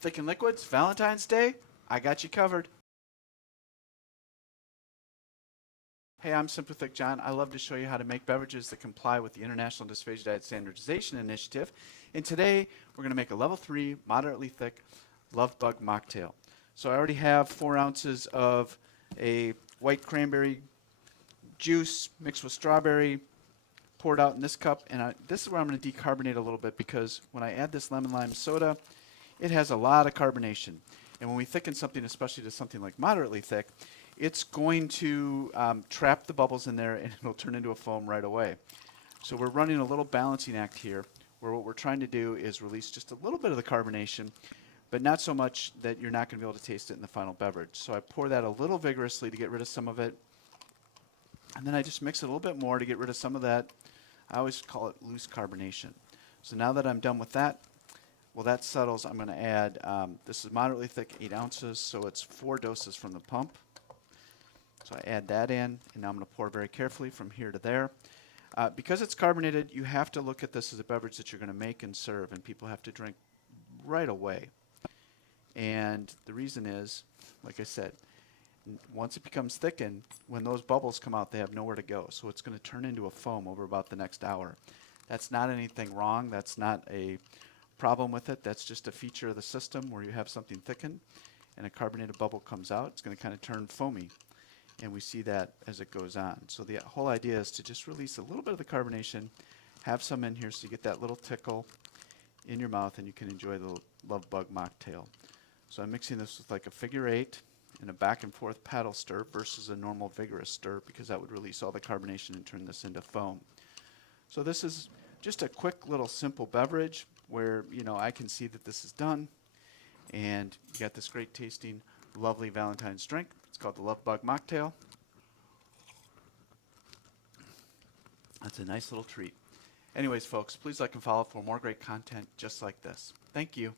Thickened liquids, Valentine's Day, I got you covered. Hey, I'm SimplyThick John. I love to show you how to make beverages that comply with the International Dysphagia Diet Standardization Initiative. And today, we're going to make a level 3, moderately thick Love Bug Mocktail. So I already have 4 ounces of a white cranberry juice mixed with strawberry, poured out in this cup. And this is where I'm going to decarbonate a little bit, because when I add this lemon lime soda, it has a lot of carbonation. And when we thicken something, especially to something like moderately thick, it's going to trap the bubbles in there, and it'll turn into a foam right away. So we're running a little balancing act here, where what we're trying to do is release just a little bit of the carbonation, but not so much that you're not going to be able to taste it in the final beverage. So I pour that a little vigorously to get rid of some of it, and then I just mix it a little bit more to get rid of some of that. I always call it loose carbonation. So now that I'm done with that, well, that settles. I'm going to add, this is moderately thick, 8 ounces, so it's 4 doses from the pump. So I add that in, and now I'm going to pour very carefully from here to there. Because it's carbonated, you have to look at this as a beverage that you're going to make and serve, and people have to drink right away. And the reason is, like I said, once it becomes thickened, when those bubbles come out, they have nowhere to go. So it's going to turn into a foam over about the next hour. That's not anything wrong. That's not a problem with it. That's just a feature of the system where you have something thickened and a carbonated bubble comes out. It's going to kind of turn foamy, and we see that as it goes on. So the whole idea is to just release a little bit of the carbonation, have some in here so you get that little tickle in your mouth, and you can enjoy the Love Bug Mocktail. So I'm mixing this with like a figure 8 and a back and forth paddle stir versus a normal vigorous stir, because that would release all the carbonation and turn this into foam. So this is just a quick little simple beverage where, you know, I can see that this is done, and you got this great tasting, lovely Valentine's drink. It's called the Love Bug Mocktail. That's a nice little treat. Anyways, folks, please like and follow for more great content just like this. Thank you.